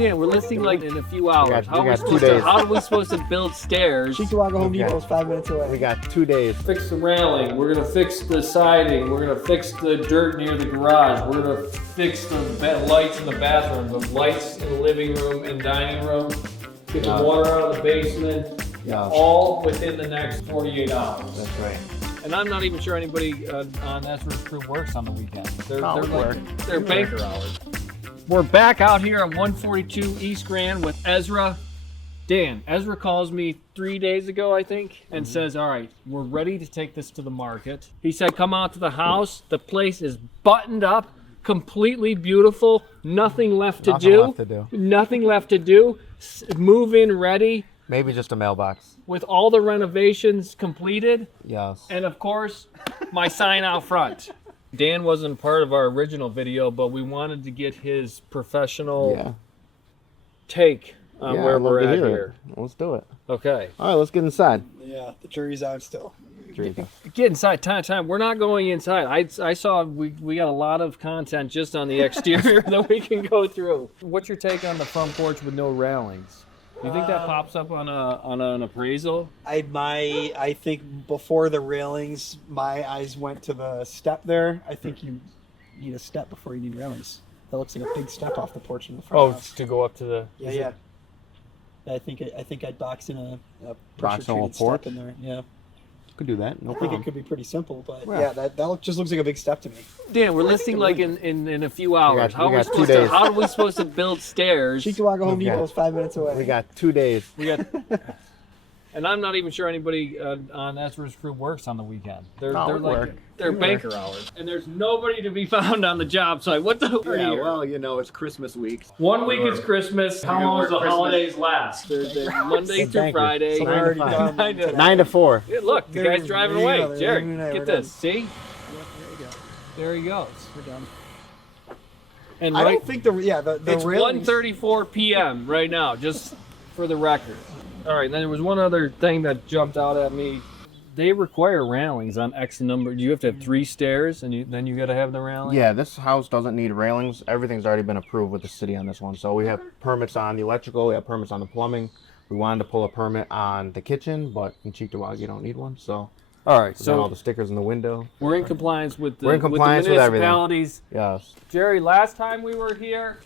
Dan, we're listing like in a few hours. We got 2 days. How are we supposed to build stairs? Cheektowaga Home Depot is 5 minutes away. We got 2 days. Fix the railing. We're gonna fix the siding. We're gonna fix the dirt near the garage. We're gonna fix the lights in the bathroom, the lights in the living room and dining room. Get the water out of the basement. Yeah. All within the next 48 hours. That's right. And I'm not even sure anybody on Ezra's crew works on the weekend. They're banker hours. We're back out here on 142 East Grand with Ezra. Dan, Ezra calls me 3 days ago, I think, and says, all right, we're ready to take this to the market. He said, come out to the house. The place is buttoned up, completely beautiful. Nothing left to do. Nothing left to do. Move in ready. Maybe just a mailbox. With all the renovations completed. Yes. And of course, my sign out front. Dan wasn't part of our original video, but we wanted to get his professional take on where we're at here. Let's do it. Okay. All right, let's get inside. Yeah, the jury's out still. Get inside. Time. We're not going inside. I saw we got a lot of content just on the exterior that we can go through. What's your take on the front porch with no railings? You think that pops up on an appraisal? I think before the railings, my eyes went to the step there. I think you need a step before you need railings. That looks like a big step off the porch in the front. Oh, to go up to the. Yeah. I think I'd box in a Box on a pressure-treated porch? step in there. Yeah. Could do that. No I think problem. it could be pretty simple, but that just looks like a big step to me. Dan, we're listing like in a few hours. We got 2 days. How are we supposed to build stairs? Cheektowaga Home Depot is 5 minutes away. We got 2 days. And I'm not even sure anybody on Ezra's crew works on the weekend. They're banker hours, and there's nobody to be found on the job site. What the? Yeah, well, you know, it's Christmas week. 1 week is Christmas. How long does the holidays last? They're Monday through Friday. So we're already done. 9 to 4. Yeah, look, the guy's driving There you away. go, Jared, we're get done. this. See? There you go. There he goes. We're done. And I right, don't think the it's railings. 1:34 p.m. right now, just for the record. All right, then there was one other thing that jumped out at me. They require railings on X number. You have to have 3 stairs, and then you got to have the railing? Yeah, this house doesn't need railings. Everything's already been approved with the city on this one. So we have permits on the electrical. We have permits on the plumbing. We wanted to pull a permit on the kitchen, but in Cheektowaga you don't need one. So All right, so all so the stickers in the window. we're in compliance with the, We're in compliance with everything. municipalities. Yes. Jerry, last time we were here,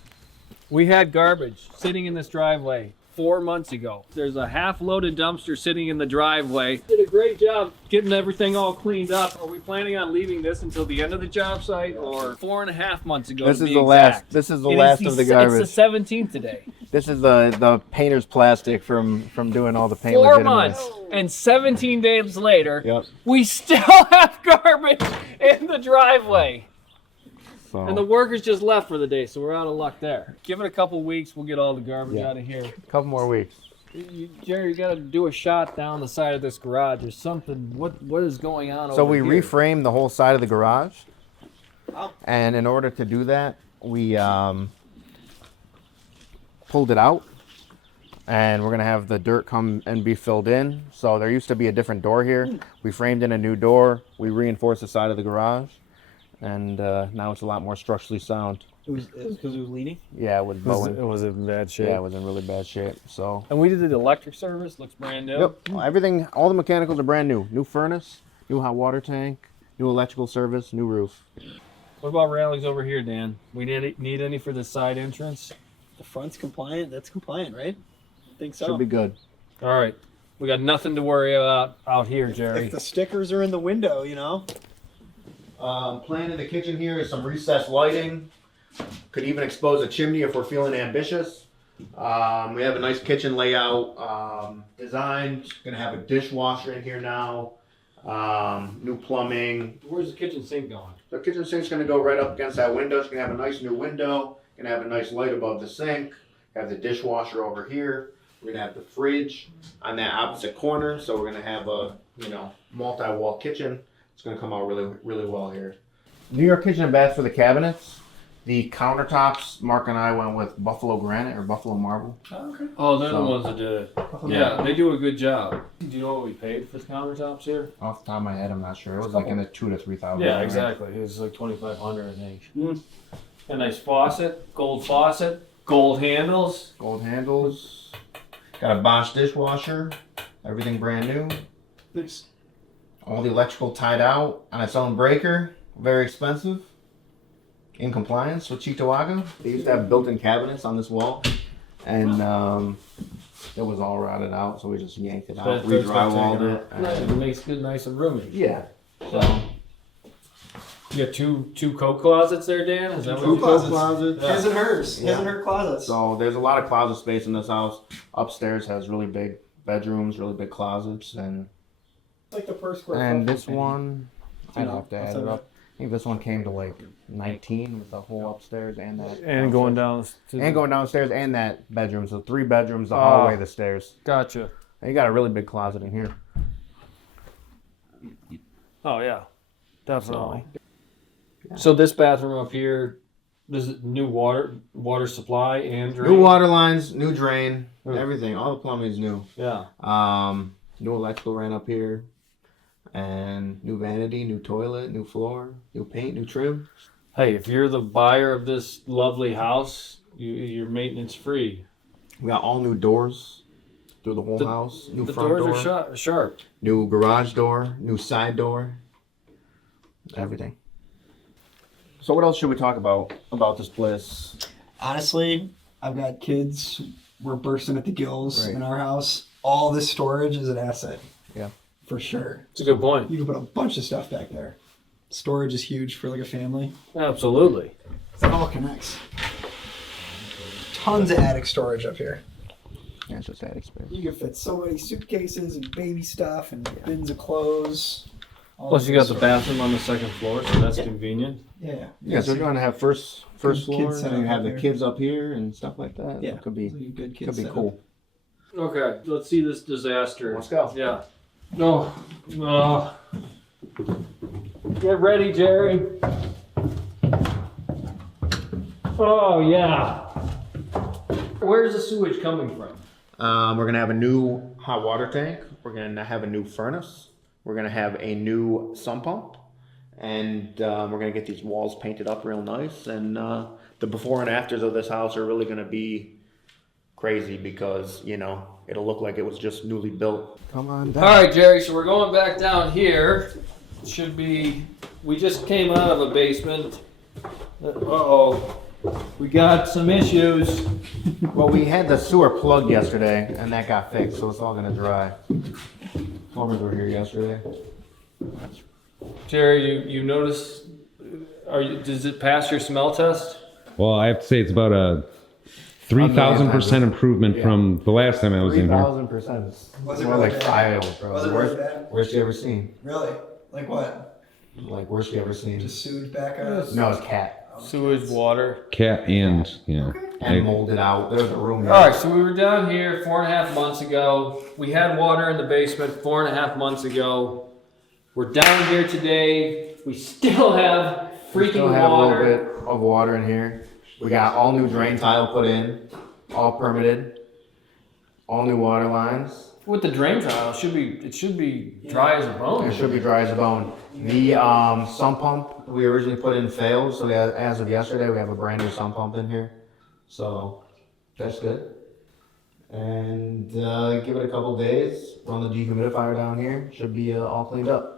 we had garbage sitting in this driveway 4 months ago. There's a half-loaded dumpster sitting in the driveway. Did a great job getting everything all cleaned up. Are we planning on leaving this until the end of the job site, or 4.5 months ago? This to is be the exact? last. This is the last of the garbage. It's the 17th today. This is the painter's plastic from doing all the paint. 4 legitimately. months and 17 days later, Yep. we still have garbage in the driveway. So And the workers just left for the day, so we're out of luck there. Give it a couple weeks, we'll get all the garbage out of here. a couple more weeks. Jerry, you gotta do a shot down the side of this garage or something. What is going on over So we here? reframed the whole side of the garage, and in order to do that, we pulled it out, and we're gonna have the dirt come and be filled in. So there used to be a different door here. We framed in a new door. We reinforced the side of the garage, and now it's a lot more structurally sound. It was because it was leaning. Yeah, it was bowing. It was in bad shape. Yeah, it was in really bad shape. So And we did the electric service, looks brand new. yep, everything, all the mechanicals are brand new. New furnace, new hot water tank, new electrical service, new roof. What about railings over here, Dan? We need any for the side entrance? The front's compliant. That's compliant, right? I think so. Should be good. All right. We got nothing to worry about out here, Jerry. If the stickers are in the window, you know. Plan in the kitchen here is some recessed lighting. Could even expose a chimney if we're feeling ambitious. We have a nice kitchen layout designed. Gonna have a dishwasher in here now. New plumbing. Where's the kitchen sink going? The kitchen sink's gonna go right up against that window. It's gonna have a nice new window. Gonna have a nice light above the sink. Have the dishwasher over here. We're gonna have the fridge on that opposite corner. So we're gonna have a multi-wall kitchen. It's gonna come out really, really well here. New York kitchen and bath for the cabinets. The countertops, Mark and I went with Buffalo Granite or Buffalo Marble. Oh, they're the So- ones that did it. Yeah, they do a good job. Do you know what we paid for the countertops here? Off the top of my head, I'm not sure. It was like in the $2,000 to $3,000. Yeah, range. exactly. It was like $2,500, I think. A nice faucet, gold faucet. Gold handles. Gold handles. Got a Bosch dishwasher. Everything brand new. Nice. All the electrical tied out on its own breaker. Very expensive. In compliance with Cheektowaga. They used to have built-in cabinets on this wall, and it was all rotted out, so we just yanked it out, re-drywalled it. It makes it nice and roomy. Yeah. So you got two coat closets there, Dan? Is that Two what closets. Yeah. His and hers. Yeah. His and her closets. So there's a lot of closet space in this house. Upstairs has really big bedrooms, really big closets, and Like the per square and foot this thing. one, I'd have to add what's it that? up. I think this one came to like 19 with the whole upstairs and that. And going down. And going downstairs and that bedroom. So 3 bedrooms, the hallway, the stairs. Gotcha. And you got a really big closet in here. Oh yeah, definitely. So this bathroom up here, this is new water supply and drain. New water lines, new drain, Hmm. everything. All the plumbing's new. Yeah. New electrical ran up here. And new vanity, new toilet, new floor, new paint, new trim. Hey, if you're the buyer of this lovely house, you're maintenance free. We got all new doors through the whole The- house. New The front doors door. are sharp. New garage door, new side door, everything. So what else should we talk about this place? Honestly, I've got kids. We're bursting at the gills Right. in our house. All this storage is an asset. Yeah. For sure. It's a good point. You can put a bunch of stuff back there. Storage is huge for like a family. Absolutely. It all connects. Tons of attic storage up here. Yeah, it's just attic space. You can fit so many suitcases and baby stuff and bins of clothes. All Plus, this you got the storage. bathroom on the second floor, so that's Yeah. convenient. Yeah. Yeah, so we're gonna have first Good floor, kid and setup then you have up the here. kids up here and stuff like that. Yeah. It could be It's like a good kid could be setup. cool. Okay, let's see this disaster. Let's go. Yeah. No. Get ready, Jerry. Oh, yeah. Where's the sewage coming from? We're gonna have a new hot water tank. We're gonna have a new furnace. We're gonna have a new sump pump, and we're gonna get these walls painted up real nice. And the before and afters of this house are really gonna be crazy because it'll look like it was just newly built. Come on down. All right, Jerry, so we're going back down here. Should be, we just came out of a basement. Uh-oh. We got some issues. Well, we had the sewer plugged yesterday, and that got fixed, so it's all gonna dry. Plumbers were here yesterday. Jerry, you notice, does it pass your smell test? Well, I have to say it's about a 3,000% improvement from the last time I was in here. 3,000%. Was it More really like bad? 5, bro. Was it really bad? Worst you ever seen? Really? Like what? Like worst you ever seen? Just sewage back up? No, it's cat. Sewage, water. Cat and, And molded out. There's a room. All right, so we were down here 4.5 months ago. We had water in the basement 4.5 months ago. We're down here today. We still have freaking Still have water. a little bit of water in here. We got all new drain tile put in, all permitted, all new water lines. With the drain tile, it should be dry as a bone. It should be dry as a bone. The sump pump we originally put in failed, so as of yesterday, we have a brand new sump pump in here. So that's good. And give it a couple days. Run the dehumidifier down here. Should be all cleaned up.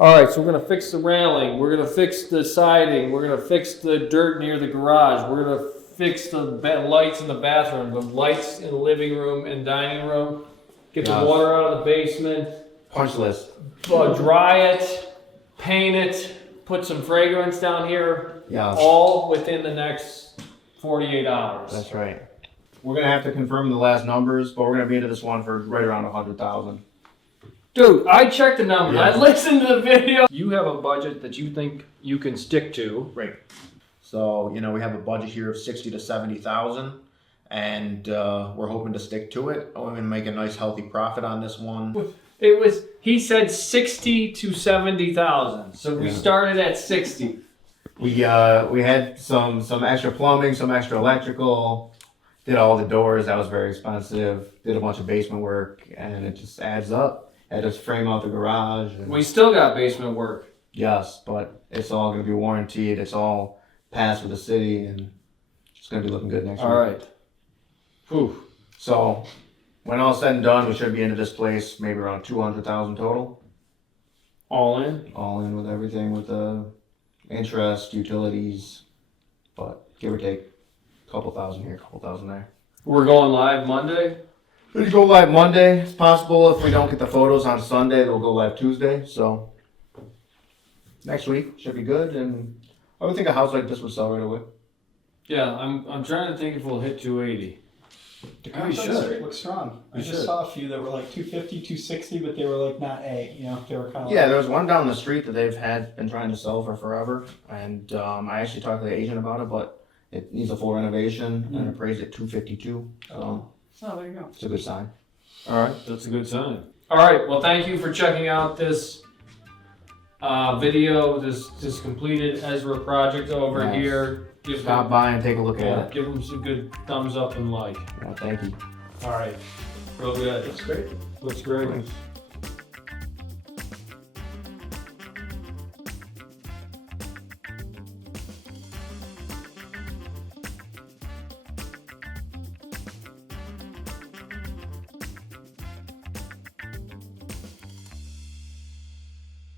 All right, so we're gonna fix the railing. We're gonna fix the siding. We're gonna fix the dirt near the garage. We're gonna fix the lights in the bathroom, the lights in the living room and dining room. Get the Yes. water out of the basement. Punch list. Dry it, paint it, put some fragrance down here. Yeah. All within the next 48 hours. That's right. We're gonna have to confirm the last numbers, but we're gonna be into this one for right around 100,000. Dude, I checked the numbers. Yeah. I listened to the video. You have a budget that you think you can stick to. Right. So we have a budget here of 60 to 70,000, and we're hoping to stick to it. We're gonna make a nice healthy profit on this one. He said 60 to 70,000. So we Yeah. started at 60. We had some extra plumbing, some extra electrical. Did all the doors. That was very expensive. Did a bunch of basement work, and it just adds up. Had to frame out the garage. And We still got basement work. yes, but it's all gonna be warranted. It's all passed with the city, and It's gonna be looking good next week. All right. Whew. So, when all said and done, we should be into this place maybe around 200,000 total. All in? All in with everything, with the interest, utilities, but give or take a couple thousand here, a couple thousand there. We're going live Monday? It'll go live Monday. It's possible if we don't get the photos on Sunday, they'll go live Tuesday. So next week should be good, and I would think a house like this would sell right away. Yeah, I'm trying to think if we'll hit 280. The Yeah, we comps on the should. street look strong. I We just should. saw a few that were like 250, 260, but they were like not A. You know, they were kind of. Yeah, there was one down the street that they've been trying to sell for forever, and I actually talked to the agent about it, but it needs a full renovation and appraised at 252. So Oh, there you go. it's a good sign. All right, that's a good sign. All right, well, thank you for checking out this video, this completed Ezra project over Nice. here. Give Stop them, by and take a look at it. give them some good thumbs up and like. Yeah, thank you. All right, real good. That's great. Looks great. Thanks.